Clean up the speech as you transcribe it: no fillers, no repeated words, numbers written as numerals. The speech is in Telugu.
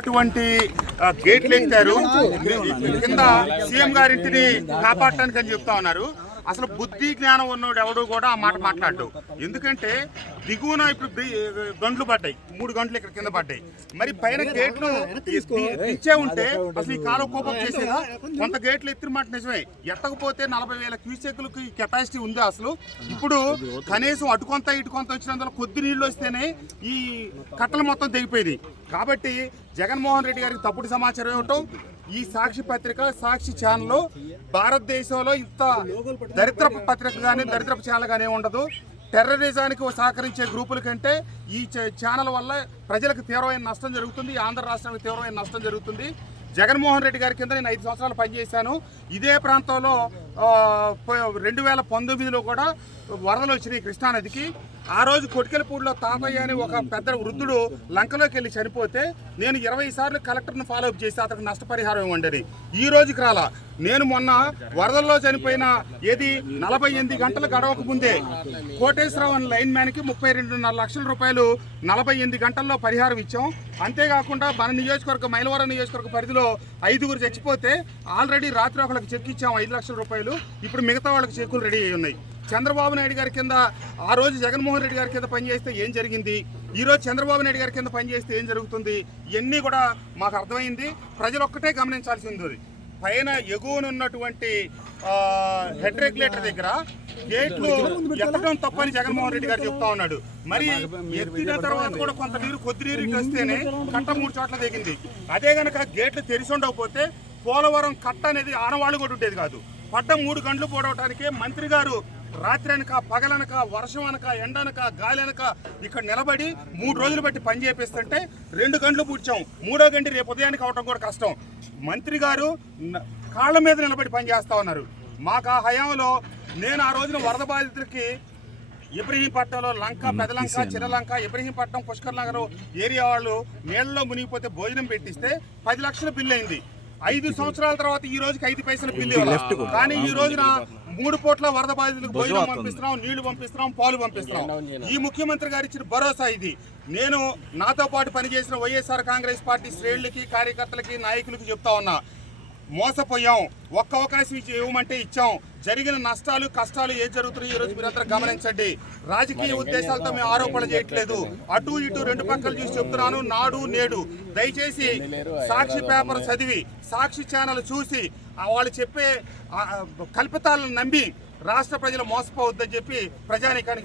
అటువంటి గేట్లు ఎత్తారు కింద సీఎం గారింటిని కాపాడటానికి అని చెప్తా ఉన్నారు. అసలు బుద్ధి జ్ఞానం ఉన్నోడు ఎవడు కూడా ఆ మాట మాట్లాడు. ఎందుకంటే దిగువన ఇప్పుడు గంటలు పడ్డాయి, 3 గంటలు ఇక్కడ కింద పడ్డాయి. మరి పైన గేట్లు ఇచ్చే ఉంటే అసలు ఈ కాలం కోపం చేసేదా? కొంత గేట్లు ఎత్తిన మాట నిజమే, ఎత్తకపోతే 40,000 క్యూసెక్లకి కెపాసిటీ ఉంది. అసలు ఇప్పుడు కనీసం అటుకొంత ఇటుకొంత వచ్చినందులో కొద్ది నీళ్లు వస్తేనే ఈ కట్టలు మొత్తం దిగిపోయింది. కాబట్టి జగన్మోహన్ రెడ్డి గారికి తప్పుడు సమాచారం ఇవ్వటం, ఈ సాక్షి పత్రిక సాక్షి ఛానల్ భారతదేశంలో ఇంత దరిద్రపు పత్రిక కానీ దరిద్రపు ఛానల్ కానీ ఉండదు. టెర్రరిజానికి సహకరించే గ్రూపుల కంటే ఈ ఛానల్ వల్ల ప్రజలకు తీవ్రమైన నష్టం జరుగుతుంది, ఆంధ్ర రాష్ట్రానికి తీవ్రమైన నష్టం జరుగుతుంది. జగన్మోహన్ రెడ్డి గారి కింద నేను 5 సంవత్సరాలు పనిచేశాను. ఇదే ప్రాంతంలో 2019లో కూడా వరదలు వచ్చినాయి కృష్ణానదికి. ఆ రోజు కొటికెలపూడిలో తాతయ్య అని ఒక పెద్ద వృద్ధుడు లంకలోకి వెళ్ళి చనిపోతే నేను 20 సార్లు కలెక్టర్ను ఫాలోఅప్ చేసి అతనికి నష్టపరిహారం ఇవ్వండి. ఈ రోజుకి రాలా. నేను మొన్న వరదల్లో చనిపోయిన 48 గంటలు గడవక ముందే కోటేశ్వరరావు అనే లైన్ మ్యాన్కి 32.5 లక్షల రూపాయలు 48 గంటల్లో పరిహారం ఇచ్చాం. అంతేకాకుండా మన నియోజకవర్గ మైలవరం నియోజకవర్గ పరిధిలో 5గురు చచ్చిపోతే ఆల్రెడీ రాత్రి ఒకరికి చెక్ ఇచ్చాం 5 లక్షల రూపాయలు. ఇప్పుడు మిగతా వాళ్ళకి చెక్కులు రెడీ అయి ఉన్నాయి. చంద్రబాబు నాయుడు గారి కింద ఆ రోజు జగన్మోహన్ రెడ్డి గారి కింద పనిచేస్తే ఏం జరిగింది, ఈరోజు చంద్రబాబు నాయుడు గారి కింద పనిచేస్తే ఏం జరుగుతుంది, ఇవన్నీ కూడా మాకు అర్థమైంది. ప్రజలు ఒక్కటే గమనించాల్సింది, పైన ఎగువనున్నటువంటి హెడ్ రెగ్యులేటర్ దగ్గర గేట్లు ఎత్తడం తప్పని జగన్మోహన్ రెడ్డి గారు చెప్తా ఉన్నాడు. మరి ఎత్తిన తర్వాత కూడా కొంత నీరు కొద్ది నీరు ఇటు వస్తేనే కట్ట 3 చోట్ల దిగింది. అదే గనక గేట్లు తెరిచి ఉండకపోతే పోలవరం కట్ట అనేది ఆనవాళ్ళు కూడా ఉండేది కాదు. పడ్డ 3 గంటలు పోవడానికే మంత్రి గారు రాత్రి అనక పగలనక వర్షం అనక ఎండనక గాలి అనక ఇక్కడ నిలబడి 3 రోజులు బట్టి పని చేపిస్తుంటే 2 గంటలు పూడ్చాం. 3వ గంట రేపు ఉదయానికి అవటం కూడా కష్టం. మంత్రి గారు కాళ్ళ మీద నిలబడి పని చేస్తా ఉన్నారు. మాకు ఆ హయాంలో నేను ఆ రోజున వరద బాధితులకి ఇబ్రహీంపట్నంలో లంక, పెదలంక, చిన్నలంక, ఇబ్రహీంపట్నం, పుష్కర్ నగర్ ఏరియా వాళ్ళు నీళ్లలో మునిగిపోతే భోజనం పెట్టిస్తే 10 లక్షల బిల్లు అయింది. 5 సంవత్సరాల తర్వాత ఈ రోజుకి 5 పైసలు బిల్లు ఇవ్వాలి. కానీ ఈ రోజున 3 పూట్ల వరద బాధితులకు భోజనం పంపిస్తున్నాం, నీళ్లు పంపిస్తున్నాం, పాలు పంపిస్తున్నాం. ఈ ముఖ్యమంత్రి గారు ఇచ్చిన భరోసా ఇది. నేను నాతో పాటు పనిచేసిన వైఎస్ఆర్ కాంగ్రెస్ పార్టీ శ్రేణులకి, కార్యకర్తలకి, నాయకులకి చెప్తా ఉన్నా, మోసపోయాం. ఒక్క అవకాశం ఇవ్వమంటే ఇచ్చాం. జరిగిన నష్టాలు కష్టాలు ఏం జరుగుతున్నాయి ఈరోజు మీరందరూ గమనించండి. రాజకీయ ఉద్దేశాలతో మేము ఆరోపణలు చేయట్లేదు. అటు ఇటు 2 పక్కలు చూసి చెప్తున్నాను, నాడు నేడు. దయచేసి సాక్షి పేపర్ చదివి సాక్షి ఛానల్ చూసి వాళ్ళు చెప్పే కల్పితాలను నమ్మి రాష్ట్ర ప్రజలు మోసపోవద్దని చెప్పి ప్రజానీకానికి